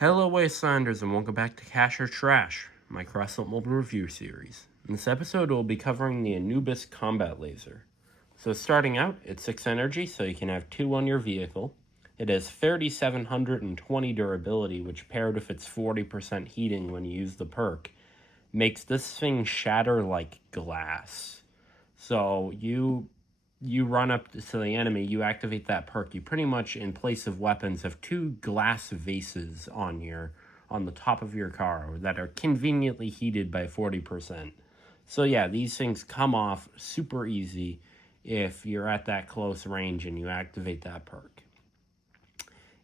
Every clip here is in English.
Hello Wastelanders and welcome back to Cash or Trash, my Crossout mobile review series. In this episode we'll be covering the Anubis combat laser. So starting out, it's 6 energy, so you can have 2 on your vehicle. It has 3720 durability, which paired with its 40% heating when you use the perk, makes this thing shatter like glass. So you run up to the enemy, you activate that perk, you pretty much, in place of weapons, have 2 glass vases on the top of your car that are conveniently heated by 40%. So yeah, these things come off super easy if you're at that close range and you activate that perk.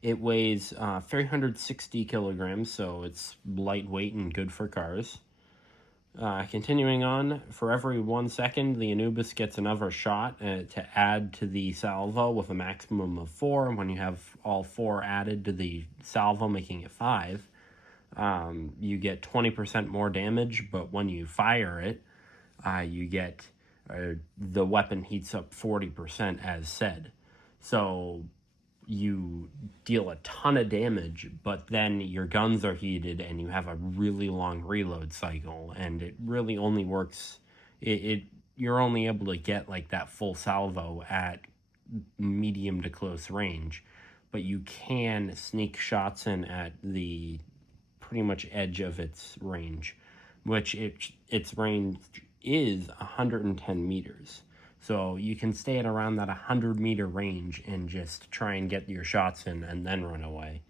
It weighs 360 kilograms, so it's lightweight and good for cars. Continuing on, for every 1 second, the Anubis gets another shot to add to the salvo with a maximum of 4. And when you have all 4 added to the salvo, making it 5, you get 20% more damage. But when you fire it, you get the weapon heats up 40%, as said. So you deal a ton of damage, but then your guns are heated and you have a really long reload cycle, and it really only works, you're only able to get like that full salvo at medium to close range, but you can sneak shots in at the pretty much edge of its range, which its range is 110 meters. So you can stay at around that 100-meter range and just try and get your shots in and then run away.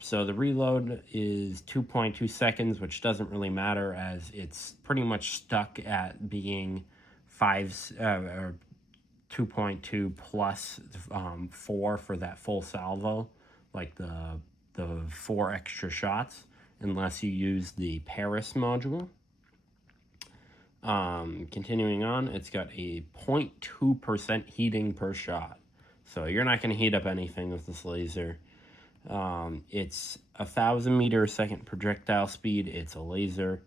So the reload is 2.2 seconds, which doesn't really matter as it's pretty much stuck at being 2.2 plus 4 for that full salvo, like the 4 extra shots, unless you use the Paris module. Continuing on, it's got a 0.2% heating per shot. So you're not going to heat up anything with this laser. It's 1,000 meter a second projectile speed. It's a laser.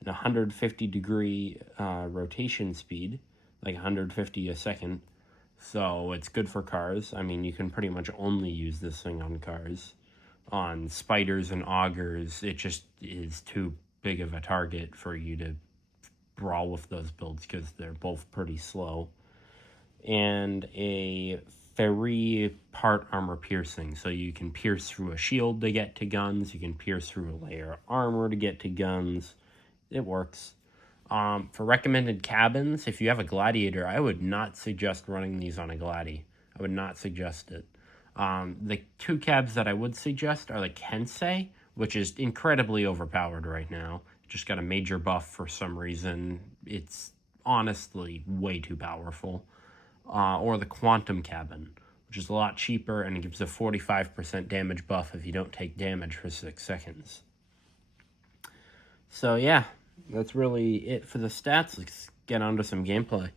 And 150 degree rotation speed, like 150 a second. So it's good for cars. I mean, you can pretty much only use this thing on cars. On spiders and augers, it just is too big of a target for you to brawl with those builds because they're both pretty slow. And a 3-part armor piercing, so you can pierce through a shield to get to guns, you can pierce through a layer of armor to get to guns. It works. For recommended cabins, if you have a gladiator, I would not suggest running these on a gladi. I would not suggest it. The 2 cabs that I would suggest are the Kensei, which is incredibly overpowered right now. Just got a major buff for some reason. It's honestly way too powerful. Or the Quantum Cabin, which is a lot cheaper and it gives a 45% damage buff if you don't take damage for 6 seconds. So yeah, that's really it for the stats. Let's get on to some gameplay.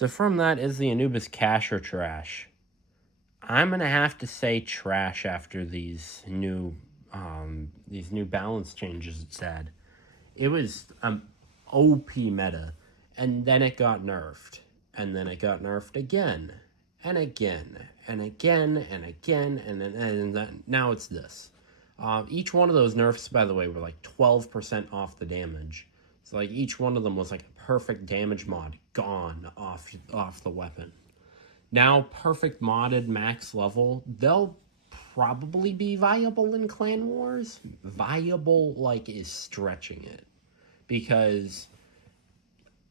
So from that, is the Anubis cash or trash? I'm going to have to say trash after these new balance changes it's had. It was OP meta, and then it got nerfed, and then it got nerfed again, and again, and again, and again, and then now it's this. Each one of those nerfs, by the way, were like 12% off the damage. So like each one of them was like a perfect damage mod gone off the weapon. Now, perfect modded max level, they'll probably be viable in Clan Wars. Viable, like, is stretching it. Because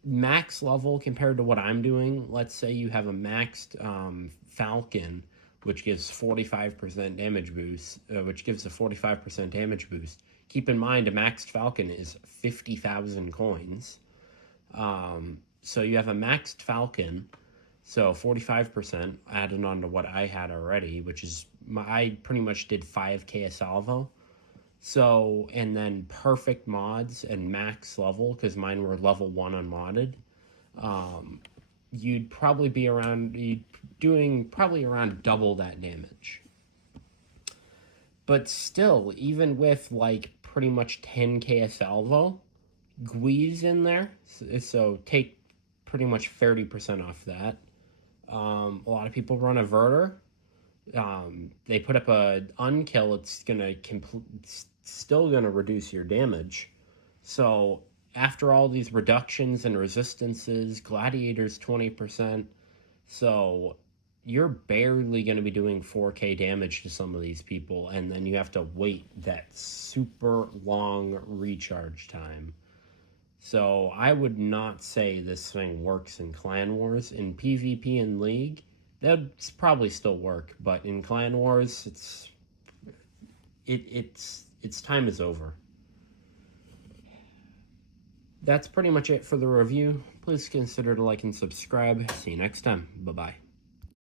max level compared to what I'm doing, let's say you have a maxed Falcon, which gives 45% damage boost, which gives a 45% damage boost. Keep in mind, a maxed Falcon is 50,000 coins. So you have a maxed Falcon, so 45% added on to what I had already, which is, I pretty much did 5k a salvo. So, and then perfect mods and max level, because mine were level 1 unmodded. You'd probably be doing probably around double that damage. But still, even with like pretty much 10k a salvo, Gui's in there, so take pretty much 30% off that. A lot of people run a Verter. They put up a unkill. It's gonna still gonna reduce your damage. So after all these reductions and resistances, Gladiator's 20%. So you're barely gonna be doing 4k damage to some of these people, and then you have to wait that super long recharge time. So I would not say this thing works in Clan Wars. In PvP and League, that'd probably still work, but in Clan Wars, its time is over. That's pretty much it for the review. Please consider to like and subscribe. See you next time. Bye-bye.